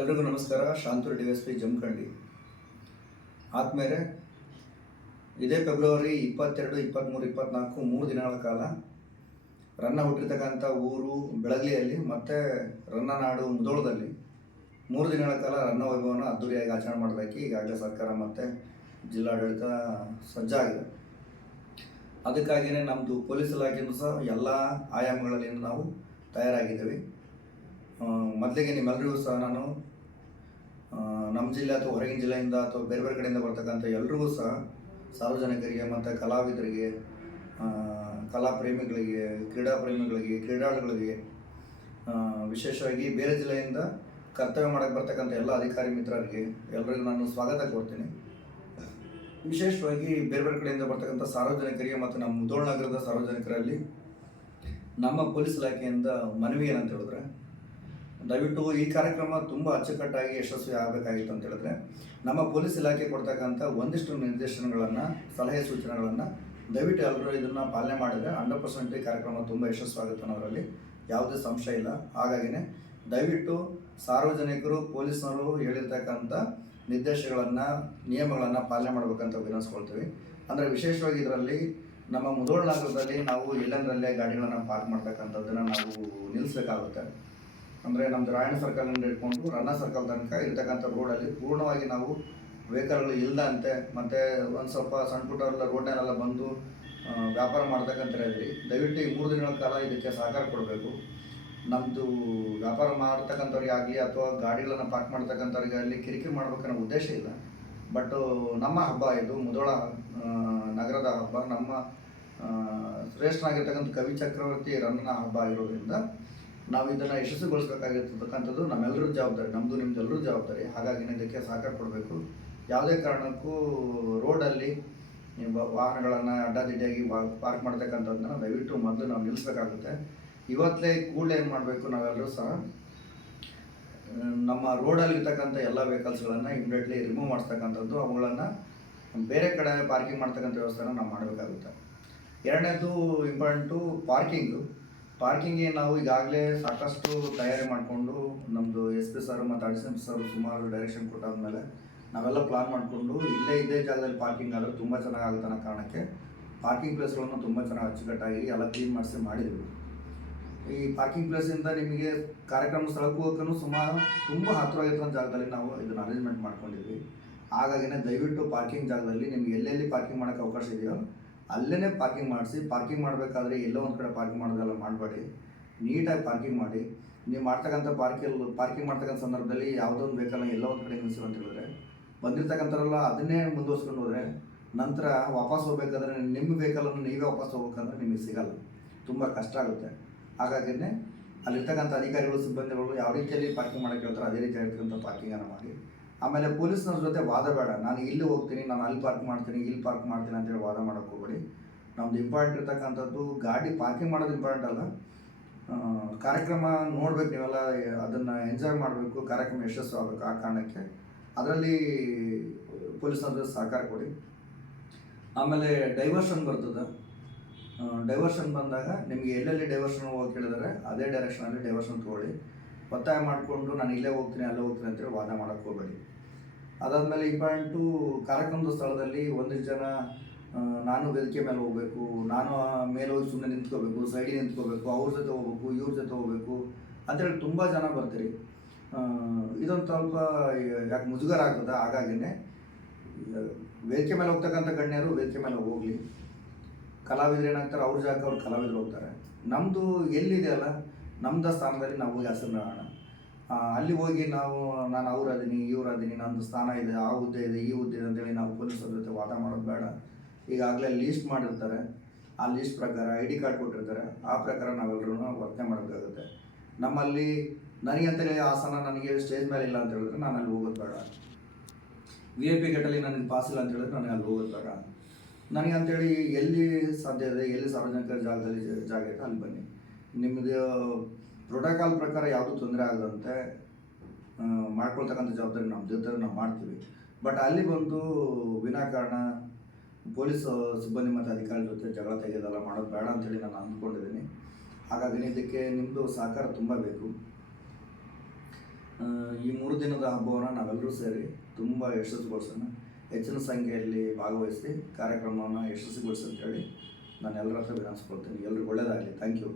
ಎಲ್ರಿಗೂ ನಮಸ್ಕಾರ. Shanthur D S P Jamkhandi. ಆದಮೇಲೆ ಇದೇ ಫೆಬ್ರವರಿ ಇಪ್ಪತ್ತೆರಡು ಇಪ್ಪತ್ತ್ಮೂರು ಇಪ್ಪತ್ತ್ನಾಲ್ಕು ಮೂರು ದಿನಗಳ ಕಾಲ ರನ್ನ ಹುಟ್ಟಿರ್ತಕ್ಕಂಥ ಊರು ಬೆಳಗ್ಲಿಯಲ್ಲಿ ಮತ್ತು ರನ್ನನಾಡು ಮುದೋಳದಲ್ಲಿ ಮೂರು ದಿನಗಳ ಕಾಲ ರನ್ನ ವೈಭವನ ಅದ್ದೂರಿಯಾಗಿ ಆಚರಣೆ ಮಾಡೋದಕ್ಕೆ ಈಗಾಗಲೇ ಸರ್ಕಾರ ಮತ್ತು ಜಿಲ್ಲಾಡಳಿತ ಸಜ್ಜಾಗಿದೆ. ಅದಕ್ಕಾಗಿಯೇ ನಮ್ಮದು ಪೊಲೀಸ್ ಇಲಾಖೆಯೂ ಸಹ ಎಲ್ಲ ಆಯಾಮಗಳಲ್ಲಿ ನಾವು ತಯಾರಾಗಿದ್ದೇವೆ. ಮೊದಲಿಗೆ ನಿಮ್ಮೆಲ್ಲರಿಗೂ ಸಹ ನಾನು ನಮ್ಮ ಜಿಲ್ಲೆ ಅಥವಾ ಹೊರಗಿನ ಜಿಲ್ಲೆಯಿಂದ ಅಥವಾ ಬೇರೆ ಬೇರೆ ಕಡೆಯಿಂದ ಬರ್ತಕ್ಕಂಥ ಎಲ್ರಿಗೂ ಸಹ ಸಾರ್ವಜನಿಕರಿಗೆ ಮತ್ತು ಕಲಾವಿದರಿಗೆ ಕಲಾ ಪ್ರೇಮಿಗಳಿಗೆ, ಕ್ರೀಡಾ ಪ್ರೇಮಿಗಳಿಗೆ, ಕ್ರೀಡಾಳುಗಳಿಗೆ ವಿಶೇಷವಾಗಿ ಬೇರೆ ಜಿಲ್ಲೆಯಿಂದ ಕರ್ತವ್ಯ ಮಾಡಕ್ಕೆ ಬರ್ತಕ್ಕಂಥ ಎಲ್ಲ ಅಧಿಕಾರಿ ಮಿತ್ರರಿಗೆ ಎಲ್ಲರಿಗೂ ನಾನು ಸ್ವಾಗತ ಕೋರ್ತೀನಿ. ವಿಶೇಷವಾಗಿ ಬೇರೆ ಬೇರೆ ಕಡೆಯಿಂದ ಬರ್ತಕ್ಕಂಥ ಸಾರ್ವಜನಿಕರಿಗೆ ಮತ್ತು ನಮ್ಮ ಮುಧೋಳ್ ನಗರದ ಸಾರ್ವಜನಿಕರಲ್ಲಿ ನಮ್ಮ ಪೊಲೀಸ್ ಇಲಾಖೆಯಿಂದ ಮನವಿ ಏನಂತ ಹೇಳಿದ್ರೆ ದಯವಿಟ್ಟು ಈ ಕಾರ್ಯಕ್ರಮ ತುಂಬ ಅಚ್ಚುಕಟ್ಟಾಗಿ ಯಶಸ್ವಿ ಆಗಬೇಕಾಗಿತ್ತು ಅಂತ ಹೇಳಿದ್ರೆ, ನಮ್ಮ ಪೊಲೀಸ್ ಇಲಾಖೆ ಕೊಡ್ತಕ್ಕಂಥ ಒಂದಿಷ್ಟು ನಿರ್ದೇಶನಗಳನ್ನು, ಸಲಹೆ ಸೂಚನೆಗಳನ್ನು ದಯವಿಟ್ಟು ಎಲ್ಲರೂ ಇದನ್ನು ಪಾಲನೆ ಮಾಡಿದರೆ ಹಂಡ್ರೆಡ್ ಪರ್ಸೆಂಟ್ ಕಾರ್ಯಕ್ರಮ ತುಂಬ ಯಶಸ್ವಾಗುತ್ತೆ ಅನ್ನೋದರಲ್ಲಿ ಯಾವುದೇ ಸಂಶಯ ಇಲ್ಲ. ಹಾಗಾಗಿನೇ ದಯವಿಟ್ಟು ಸಾರ್ವಜನಿಕರು, ಪೊಲೀಸ್ನವರು ಹೇಳಿರ್ತಕ್ಕಂಥ ನಿರ್ದೇಶಗಳನ್ನು ನಿಯಮಗಳನ್ನು ಪಾಲನೆ ಮಾಡಬೇಕಂತ ವಿನಂತಿಸ್ಕೊಳ್ತೀವಿ. ಅಂದರೆ ವಿಶೇಷವಾಗಿ ಇದರಲ್ಲಿ ನಮ್ಮ ಮುಧೋಳ್ ನಗರದಲ್ಲಿ ನಾವು ಎಲ್ಲಂದ್ರಲ್ಲೇ ಗಾಡಿಗಳನ್ನು ಪಾರ್ಕ್ ಮಾಡ್ತಕ್ಕಂಥದ್ದನ್ನು ನಾವು ನಿಲ್ಲಿಸಬೇಕಾಗುತ್ತೆ ಅಂದರೆ ನಮ್ಮದು ರಾಯಣ ಸರ್ಕಲಿಂದ ಹಿಡ್ಕೊಂಡು ರನ್ನ ಸರ್ಕಲ್ ತನಕ ಇರ್ತಕ್ಕಂಥ ರೋಡಲ್ಲಿ ಪೂರ್ಣವಾಗಿ ನಾವು ವೆಹಿಕಲ್ಗಳು ಇಲ್ಲದಂತೆ ಮತ್ತು ಒಂದು ಸ್ವಲ್ಪ ಸಣ್ಣ ಪುಟ್ಟ ರೋಡ್ನಲ್ಲೆಲ್ಲ ಬಂದು ವ್ಯಾಪಾರ ಮಾಡ್ತಕ್ಕಂಥ ಹೇಳಿ ದಯವಿಟ್ಟು ಈ ಮೂರು ದಿನಗಳ ಕಾಲ ಇದಕ್ಕೆ ಸಹಕಾರ ಕೊಡಬೇಕು. ನಮ್ಮದು ವ್ಯಾಪಾರ ಮಾಡ್ತಕ್ಕಂಥವ್ರಿಗೆ ಆಗಲಿ ಅಥವಾ ಗಾಡಿಗಳನ್ನು ಪಾರ್ಕ್ ಮಾಡ್ತಕ್ಕಂಥವ್ರಿಗೆ ಅಲ್ಲಿ ಕಿರಿಕಿರಿ ಮಾಡ್ಬೇಕನ್ನೋ ಉದ್ದೇಶ ಇಲ್ಲ. ಬಟ್ ನಮ್ಮ ಹಬ್ಬ ಇದು, ಮುದೋಳ ನಗರದ ಹಬ್ಬ. ನಮ್ಮ ಶ್ರೇಷ್ಠನಾಗಿರ್ತಕ್ಕಂಥ ಕವಿ ಚಕ್ರವರ್ತಿ ರನ್ನ ಹಬ್ಬ ಆಗಿರೋದ್ರಿಂದ ನಾವು ಇದನ್ನು ಯಶಸ್ವಿಗೊಳಿಸಬೇಕಾಗಿರ್ತಕ್ಕಂಥದ್ದು ನಮ್ಮೆಲ್ಲರ ಜವಾಬ್ದಾರಿ ನಮ್ಮದು ನಿಮ್ದು ಎಲ್ಲರೂ ಜವಾಬ್ದಾರಿ. ಹಾಗಾಗಿ ಇದಕ್ಕೆ ಸಹಕಾರ ಕೊಡಬೇಕು. ಯಾವುದೇ ಕಾರಣಕ್ಕೂ ರೋಡಲ್ಲಿ ವಾಹನಗಳನ್ನು ಅಡ್ಡಾದಿಡ್ಡಿಯಾಗಿ ಪಾರ್ಕ್ ಮಾಡ್ತಕ್ಕಂಥದ್ದನ್ನ ದಯವಿಟ್ಟು ಮೊದಲು ನಾವು ನಿಲ್ಲಿಸ್ಬೇಕಾಗುತ್ತೆ. ಇವತ್ತೇ ಕೂಡಲೇ ಏನು ಮಾಡಬೇಕು ನಾವೆಲ್ಲರೂ ಸಹ, ನಮ್ಮ ರೋಡಲ್ಲಿರ್ತಕ್ಕಂಥ ಎಲ್ಲ ವೆಹಿಕಲ್ಸ್ಗಳನ್ನು ಇಮಿಡಿಯೇಟ್ಲಿ ರಿಮೂವ್ ಮಾಡಿಸ್ತಕ್ಕಂಥದ್ದು ಅವುಗಳನ್ನು ಬೇರೆ ಕಡೆ ಪಾರ್ಕಿಂಗ್ ಮಾಡ್ತಕ್ಕಂಥ ವ್ಯವಸ್ಥೆನ ನಾವು ಮಾಡಬೇಕಾಗುತ್ತೆ. ಎರಡನೇದು ಇಂಪಾರ್ಟೆಂಟು ಪಾರ್ಕಿಂಗು ಪಾರ್ಕಿಂಗ್ಗೆ ನಾವು ಈಗಾಗಲೇ ಸಾಕಷ್ಟು ತಯಾರಿ ಮಾಡಿಕೊಂಡು ನಮ್ಮದು ಎಸ್ ಪಿ ಸರ್ ಮತ್ತು ಅಡಿಷನಲ್ ಸರ್ ಸುಮಾರು ಡೈರೆಕ್ಷನ್ ಕೊಟ್ಟಾದ್ಮೇಲೆ ನಾವೆಲ್ಲ ಪ್ಲಾನ್ ಮಾಡಿಕೊಂಡು, ಇಲ್ಲೇ ಇದೇ ಜಾಗದಲ್ಲಿ ಪಾರ್ಕಿಂಗ್ ಆದರೆ ತುಂಬ ಚೆನ್ನಾಗಾಗುತ್ತೆ ಅನ್ನೋ ಕಾರಣಕ್ಕೆ ಪಾರ್ಕಿಂಗ್ ಪ್ಲೇಸ್ಗಳನ್ನು ತುಂಬ ಚೆನ್ನಾಗಿ ಅಚ್ಚುಕಟ್ಟಾಗಿ ಎಲ್ಲ ಕ್ಲೀನ್ ಮಾಡಿಸಿ ಮಾಡಿದ್ವಿ ಈ ಪಾರ್ಕಿಂಗ್ ಪ್ಲೇಸಿಂದ ನಿಮಗೆ ಕಾರ್ಯಕ್ರಮ ಸ್ಥಳಕ್ಕೂ ಹೋಗೋಕ್ಕೂ ಸುಮಾರು ತುಂಬ ಹತ್ತಿರವಾಗಿರೋ ಜಾಗದಲ್ಲಿ ನಾವು ಇದನ್ನು ಅರೇಂಜ್ಮೆಂಟ್ ಮಾಡ್ಕೊಂಡಿದ್ವಿ. ಹಾಗಾಗಿನೇ ದಯವಿಟ್ಟು ಪಾರ್ಕಿಂಗ್ ಜಾಗದಲ್ಲಿ ನಿಮ್ಗೆ ಎಲ್ಲೆಲ್ಲಿ ಪಾರ್ಕಿಂಗ್ ಮಾಡೋಕ್ಕೆ ಅವಕಾಶ ಇದೆಯೋ ಅಲ್ಲೇ ಪಾರ್ಕಿಂಗ್ ಮಾಡಿಸಿ ಪಾರ್ಕಿಂಗ್ ಮಾಡಬೇಕಾದ್ರೆ ಎಲ್ಲೋ ಒಂದು ಕಡೆ ಪಾರ್ಕಿಂಗ್ ಮಾಡೋದೆಲ್ಲ ಮಾಡಬೇಡಿ. ನೀಟಾಗಿ ಪಾರ್ಕಿಂಗ್ ಮಾಡಿ. ನೀವು ಮಾಡ್ತಕ್ಕಂಥ ಪಾರ್ಕಿಲ್ ಪಾರ್ಕಿಂಗ್ ಮಾಡ್ತಕ್ಕಂಥ ಸಂದರ್ಭದಲ್ಲಿ ಯಾವುದೋ ಒಂದು ವೆಹಿಕಲ್ನ ಎಲ್ಲೋ ಒಂದು ಕಡೆ ನಿಲ್ಲಿಸಿ ಅಂತ ಹೇಳಿದ್ರೆ, ಬಂದಿರ್ತಕ್ಕಂಥವ್ರೆಲ್ಲ ಅದನ್ನೇ ಮುಂದುವರ್ಸ್ಕೊಂಡು ಹೋದರೆ ನಂತರ ವಾಪಸ್ ಹೋಗ್ಬೇಕಾದ್ರೆ ನಿಮ್ಮ ವೆಹಿಕಲನ್ನು ನೀವೇ ವಾಪಸ್ ಹೋಗ್ಬೇಕಂದ್ರೆ ನಿಮಗೆ ಸಿಗಲ್ಲ. ತುಂಬ ಕಷ್ಟ ಆಗುತ್ತೆ. ಹಾಗಾಗಿನೇ ಅಲ್ಲಿರ್ತಕ್ಕಂಥ ಅಧಿಕಾರಿಗಳು, ಸಿಬ್ಬಂದಿಗಳು ಯಾವ ರೀತಿಯಲ್ಲಿ ಪಾರ್ಕಿಂಗ್ ಮಾಡೋಕ್ಕೆ ಹೇಳ್ತಾರೋ ಅದೇ ರೀತಿ ಇರ್ತಕ್ಕಂಥ ಪಾರ್ಕಿಂಗನ್ನು ಮಾಡಿ. ಆಮೇಲೆ ಪೊಲೀಸ್ನವ್ರ ಜೊತೆ ವಾದ ಬೇಡ. ನಾನು ಇಲ್ಲಿ ಹೋಗ್ತೀನಿ, ನಾನು ಅಲ್ಲಿ ಪಾರ್ಕ್ ಮಾಡ್ತೀನಿ, ಇಲ್ಲಿ ಪಾರ್ಕ್ ಮಾಡ್ತೀನಿ ಅಂತೇಳಿ ವಾದ ಮಾಡೋಕ್ಕೆ ಹೋಗ್ಬೇಡಿ. ನಮ್ದು ಇಂಪಾರ್ಟೆಂಟ್ ಇರ್ತಕ್ಕಂಥದ್ದು ಗಾಡಿ ಪಾರ್ಕಿಂಗ್ ಮಾಡೋದು ಇಂಪಾರ್ಟೆಂಟ್ ಅಲ್ಲ. ಕಾರ್ಯಕ್ರಮ ನೋಡ್ಬೇಕು ನೀವೆಲ್ಲ, ಅದನ್ನು ಎಂಜಾಯ್ ಮಾಡಬೇಕು, ಕಾರ್ಯಕ್ರಮ ಯಶಸ್ಸು ಆಗಬೇಕು ಆ ಕಾರಣಕ್ಕೆ. ಅದರಲ್ಲಿ ಪೊಲೀಸ್ನವ್ರ ಸಹಕಾರ ಕೊಡಿ. ಆಮೇಲೆ ಡೈವರ್ಷನ್ ಬರ್ತದೆ. ಡೈವರ್ಷನ್ ಬಂದಾಗ ನಿಮಗೆ ಎಲ್ಲೆಲ್ಲಿ ಡೈವರ್ಷನ್ ಹೋಗಿ ಕೇಳಿದರೆ ಅದೇ ಡೈರೆಕ್ಷನಲ್ಲಿ ಡೈವರ್ಷನ್ ತೊಗೊಳ್ಳಿ. ಒತ್ತಾಯ ಮಾಡಿಕೊಂಡು ನಾನು ಇಲ್ಲೇ ಹೋಗ್ತೀನಿ, ಅಲ್ಲೇ ಹೋಗ್ತೀನಿ ಅಂತೇಳಿ ವಾದ ಮಾಡೋಕ್ಕೆ ಹೋಗಬೇಡಿ. ಅದಾದಮೇಲೆ ಇಂಪಾರ್ಟೆಂಟು ಕಾರ್ಯಕ್ರಮದ ಸ್ಥಳದಲ್ಲಿ ಒಂದಿಷ್ಟು ಜನ ನಾನು ವೇದಿಕೆ ಮೇಲೆ ಹೋಗಬೇಕು, ನಾನು ಮೇಲೆ ಹೋಗಿ ಸುಮ್ಮನೆ ನಿಂತ್ಕೋಬೇಕು ಸೈಡಿಗೆ ನಿಂತ್ಕೋಬೇಕು, ಅವ್ರ ಜೊತೆ ಹೋಗ್ಬೇಕು, ಇವ್ರ ಜೊತೆ ಹೋಗ್ಬೇಕು ಅಂತೇಳಿ ತುಂಬ ಜನ ಬರ್ತೀರಿ. ಇದೊಂದು ಸ್ವಲ್ಪ, ಯಾಕೆ ಮುಜುಗರ ಆಗ್ತದೆ? ಹಾಗಾಗಿನೇ ವೇದಿಕೆ ಮೇಲೆ ಹೋಗ್ತಕ್ಕಂಥ ಗಣ್ಯರು ವೇದಿಕೆ ಮೇಲೆ ಹೋಗಲಿ. ಕಲಾವಿದ್ರು ಏನಾಗ್ತಾರೆ, ಅವ್ರ ಜಾಗ ಅವ್ರು ಕಲಾವಿದರು ಹೋಗ್ತಾರೆ. ನಮ್ಮದು ಎಲ್ಲಿದೆಯಲ್ಲ ನಮ್ಮದ ಸ್ಥಾನದಲ್ಲಿ ನಾವು ಹೋಗಿ ಹೆಸರು ಮಾಡೋಣ. ಅಲ್ಲಿ ಹೋಗಿ ನಾವು, ನಾನು ಅವ್ರು ಅದೀನಿ ಇವ್ರು ಅದೀನಿ ನಂದು ಸ್ಥಾನ ಇದೆ, ಆ ಹುದ್ದೆ ಇದೆ, ಈ ಹುದ್ದೆ ಇದೆ ಅಂತೇಳಿ ನಾವು ಪೊಲೀಸರ ಜೊತೆ ವಾದ ಮಾಡೋದು ಬೇಡ. ಈಗಾಗಲೇ ಲೀಸ್ಟ್ ಮಾಡಿರ್ತಾರೆ. ಆ ಲೀಸ್ಟ್ ಪ್ರಕಾರ ಐ ಡಿ ಕಾರ್ಡ್ ಕೊಟ್ಟಿರ್ತಾರೆ. ಆ ಪ್ರಕಾರ ನಾವೆಲ್ಲರೂ ವರ್ತನೆ ಮಾಡಬೇಕಾಗುತ್ತೆ ನಮ್ಮಲ್ಲಿ ನನಗೆ ಆಸನ ನನಗೆ ಸ್ಟೇಜ್ ಮೇಲೆ ಇಲ್ಲ ಅಂತ ಹೇಳಿದ್ರೆ ನಾನು ಅಲ್ಲಿ ಹೋಗೋದು ಬೇಡ. ವಿ ಐ ಪಿ ಗೇಟಲ್ಲಿ ನನಗೆ ಪಾಸ್ ಇಲ್ಲ ಅಂತ ಹೇಳಿದ್ರೆ ನನಗೆ ಅಲ್ಲಿ ಹೋಗೋದು ಬೇಡ. ನನಗೆ ಅಂತೇಳಿ ಎಲ್ಲಿ ಸಾಧ್ಯ ಇದೆ, ಎಲ್ಲಿ ಸಾರ್ವಜನಿಕ ಜಾಗದಲ್ಲಿ ಜಾಗ ಇದೆ ಅಲ್ಲಿ ಬನ್ನಿ. ನಿಮ್ಮದು ಪ್ರೋಟೋಕಾಲ್ ಪ್ರಕಾರ ಯಾವುದೂ ತೊಂದರೆ ಆಗದಂತೆ ಮಾಡ್ಕೊಳ್ತಕ್ಕಂಥ ಜವಾಬ್ದಾರಿ ನಮ್ಮ ಜೊತೆ ನಾವು ಮಾಡ್ತೀವಿ. ಬಟ್ ಅಲ್ಲಿ ಬಂದು ವಿನಾಕಾರಣ ಪೊಲೀಸ್ ಸಿಬ್ಬಂದಿ ಮತ್ತು ಅಧಿಕಾರಿ ಜೊತೆ ಜಗಳ ತೆಗೆಯೋದೆಲ್ಲ ಮಾಡೋದು ಬೇಡ ಅಂತೇಳಿ ನಾನು ಅಂದ್ಕೊಂಡಿದ್ದೀನಿ. ಹಾಗಾಗಿ ಇದಕ್ಕೆ ನಿಮ್ಮದು ಸಹಕಾರ ತುಂಬ ಬೇಕು. ಈ ಮೂರು ದಿನದ ಹಬ್ಬವನ್ನು ನಾವೆಲ್ಲರೂ ಸೇರಿ ತುಂಬ ಯಶಸ್ವಿಗೊಳಿಸೋಣ. ಹೆಚ್ಚಿನ ಸಂಖ್ಯೆಯಲ್ಲಿ ಭಾಗವಹಿಸಿ ಕಾರ್ಯಕ್ರಮವನ್ನು ಯಶಸ್ವಿಗೊಳಿಸಿ ಅಂತೇಳಿ ನಾನು ಎಲ್ಲರ ಹತ್ರ ವಿನಂತಿಸ್ಕೊಳ್ತೀನಿ. ಎಲ್ರಿಗೂ ಒಳ್ಳೆಯದಾಗಲಿ. Thank you.